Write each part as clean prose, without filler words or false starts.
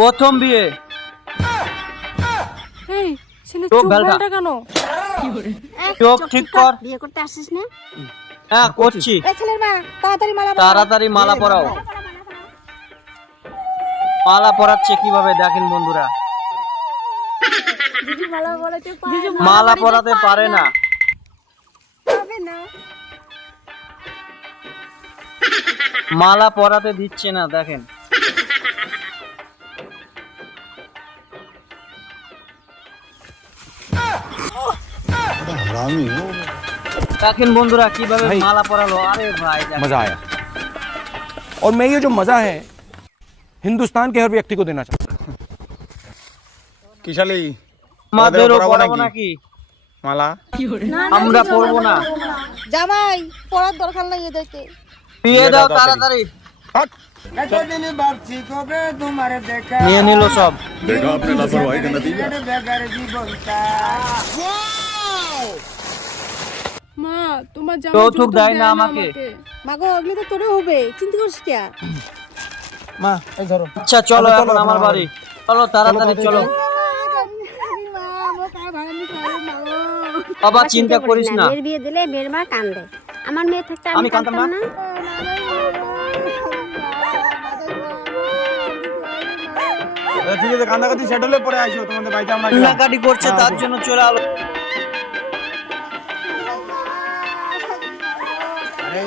প্রথম বিয়ে। এই ছেলে চোখ চোখ বেলটা। বেলটা কেন? চোখ ঠিক কর। বিয়ে করতে আসিস না? হ্যাঁ করছি। এই ছেলের মা তাড়াতাড়ি মালা পরাও। তাড়াতাড়ি মালা পরাও। মালা পরাচ্ছে কিভাবে দেখেন বন্ধুরা। দিদি মালা পরাতে পারে না। মালা পরাতে পারে না। পাবে না। মালা পরাতে দিচ্ছে না দেখেন। দেখেন বন্ধুরা কিভাবে ভাই। মালা পরালো। আরে ভাই দেখেন। मजा आया और मैं ये जो मजा है हिंदुस्तान के हर व्यक्ति को देना चाहता हूँ। কি শালি আমাদেরও পরাবো পরাবো নাকি? নাকি? মালা আমরা পরবো না। জামাই পরার দরকার নাই এদেরকে। বিয়ে দাও তাড়াতাড়ি। নিয়ে নিল সব। देखा आपने लापरवाही का नतीजा। মা তোমার জামাই যৌতুক যৌতুক দেয় না আমাকে। মাগো ওগুলো তো তোরে হবে, চিন্তা করিস কে? মা এই ধরো আচ্ছা চলো এখন আমার বাড়ি। চলো তাড়াতাড়ি চলো। বাবা চিন্তা করিস না। মেয়ের বিয়ে দিলে মেয়ের মা কান্দে। আমার মেয়ে থাকতে আমি আমি কাঁদতাম কাঁদতাম না? না। ঠিক আছে কান্দাকাটি সেট হলে পরে আইসো তোমাদের বাড়িতে আমরা গেলাম। কান্নাকাটি করছে তার জন্য চলে আলো। আরে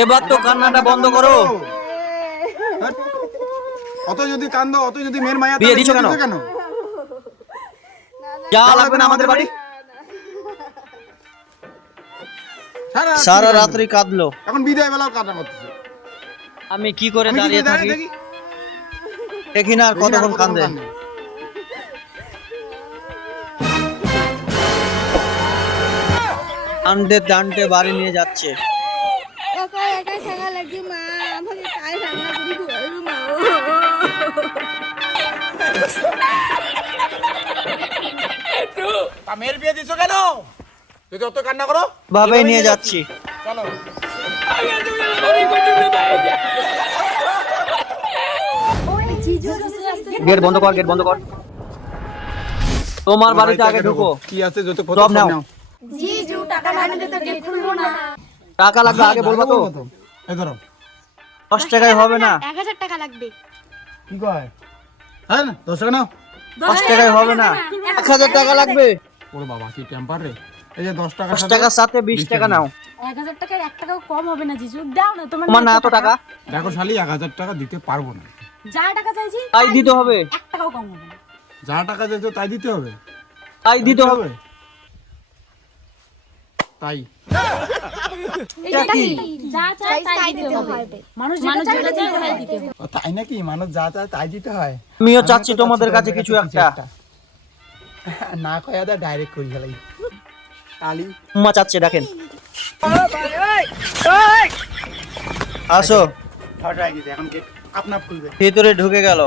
এবার তো কান্নাটা বন্ধ করো। অত যদি কান্দো অত যদি মেয়ের মায়া বিয়ে তাহলে দিছো কেন? কেন যা লাগবে না আমাদের বাড়ি। সারা রাত রাত্রি কাঁদলো। এখন বিদায় বেলাও কাটা করতেছে আমি কি করে আমি কি দাঁড়িয়ে করে থাকি দাঁড়িয়ে থাকি? দেখি না আর দেখি না আর কতক্ষণ কান্দে। কান্দে। টানতে টানতে বাড়ি নিয়ে যাচ্ছে। একা একা থাকা লাগে মা, আমাকে কাই রান্না করে খাওয়াবে মা। তা মেয়ের বিয়ে দিছো কেন যদি অত কান্না করো? ভাবেই নিয়ে যাচ্ছি। চলো গেট বন্ধ কর, গেট বন্ধ কর। তোমার বাড়িতে আগে ঢুকো। কি আছে যত সব কত নাও। নাও জিজু টাকা না দিলে তো গেট খুলবো না। টাকা লাগবে আগে বলবা তো। এই ধরো 10 টাকায় হবে না। 1000 টাকা লাগবে। কি কয় হ্যাঁ না 10 টাকা নাও 10 টাকায় হবে না। 1000 টাকা লাগবে। ওরে বাবা কি টেম্পার রে এই যে 10 টাকা 10 টাকার সাথে 20 টাকা নাও। 1000 টাকার 1 টাকাও কম হবে না জিজু, দাও না তোমার। তোমার না এত টাকা। দেখো শালি 1000 টাকা দিতে পারবো না যা টাকা চাইছি তাই দিতে হবে। 1 টাকাও কম হবে না। যা টাকা দিতে তাই দিতে হবে তাই দিতে হবে। তাই এটা কি? যা চাই তাই দিতে হবে। মানুষ যেটা চায় ওটাই দিতে হবে। ও, তাই নাকি মানুষ যা চায় তাই দিতে হয় আমিও চাচ্ছি তোমাদের কাছে কিছু একটা। না কয়া দা ডাইরেক্ট করি গেলাই তালি উম্মা চাচ্ছে দেখেন। আসো। ফটো আই গেছে এখন গেট আপনা খুলবে ভিতরে ঢুকে গেল।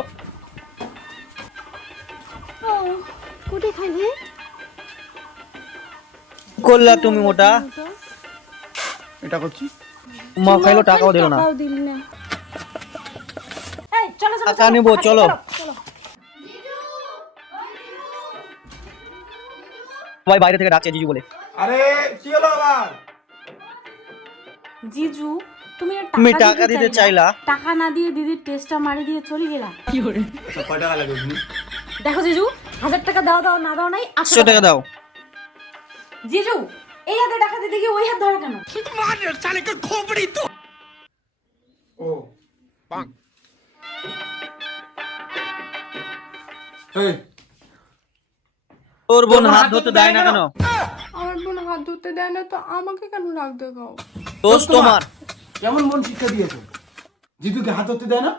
কোটে খাইবে? করলা তুমি মোটা। এটা করছি উম্মা খাইলো টাকাও দিল না। টাকাও দিলি না। এই চলো চলো টাকা নিবো চলো। সবাই বাইরে থেকে ডাকছে জিজু বলে। আরে কি হলো আবার জিজু তুমি তুমি টাকা দিতে চাইলা। টাকা না দিয়ে দিদির টেস্টটা মারি দিয়ে চলে গেলা। কয় টাকা লাগে তুমি দেখো জিজু 1000 টাকা দাও দাও না দাও নাই 800 টাকা দাও। জিজু এই হাতে টাকা দিতে গিয়ে ওই হাত ধরো কেন? ও এই তোর বোন হাত ধরতে দেয় না কেন? আমার বোন হাত ধরতে দেয় না তো আমাকে কেন রাগ দেখাও? দোষ তোমার। কেমন মন শিক্ষা দিয়েছো জিতুকে হাত ধরতে দেয় না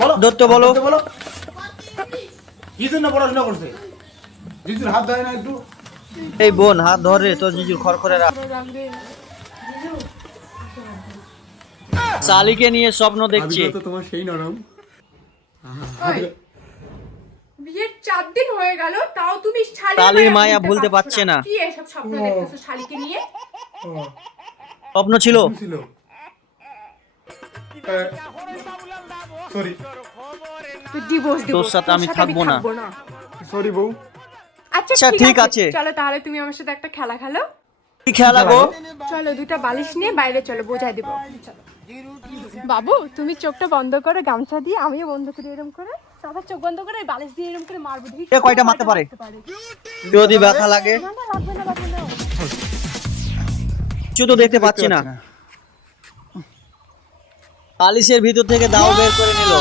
বলো ধরতে বলো। ধরতে বলো কি জন্য পড়াশোনা করছে জিতুর হাত ধরে না একটু এই বোন হাত ধরে তোর জিজুর খর করে রাখ। শালিকে নিয়ে স্বপ্ন দেখছে। তো তোমার সেই নরম বিয়ের 4 দিন হয়ে গেল তাও তুমি শালির মায়া ভুলতে পারছে না। কি এসব স্বপ্ন দেখতেছো শালিকে নিয়ে? স্বপ্ন ছিল। ছিল সরি তুই ডিভোর্স দিব, তোর সাথে আমি থাকবো না। सॉरी बहू আচ্ছা ঠিক ঠিক আছে, আছে। চলো তাহলে তুমি আমার সাথে একটা খেলা খেলো। কি খেলা গো? চলো দুটো বালিশ নিয়ে বাইরে চলো, বোঝাই দিব। চলো। বাবু তুমি চোখটা বন্ধ করো গামছা দিয়ে, আমিও বন্ধ করি এরকম করে, তারপর চোখ বন্ধ করে বালিশ দিয়ে এরকম করে মারবো। দেখি এ কয়টা মারতে পারে? যদি ব্যথা লাগে না না লাগবে না, লাগবে না। কিছু তো দেখতে পাচ্ছি না। বালিশের ভিতর থেকে দাও বের করে নিল।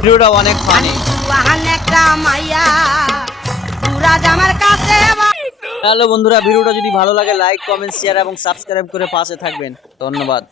ভিডিওটা অনেক ফানি। হ্যালো বন্ধুরা, ভিডিওটা যদি ভালো লাগে লাইক কমেন্ট শেয়ার এবং সাবস্ক্রাইব করে পাশে থাকবেন। ধন্যবাদ।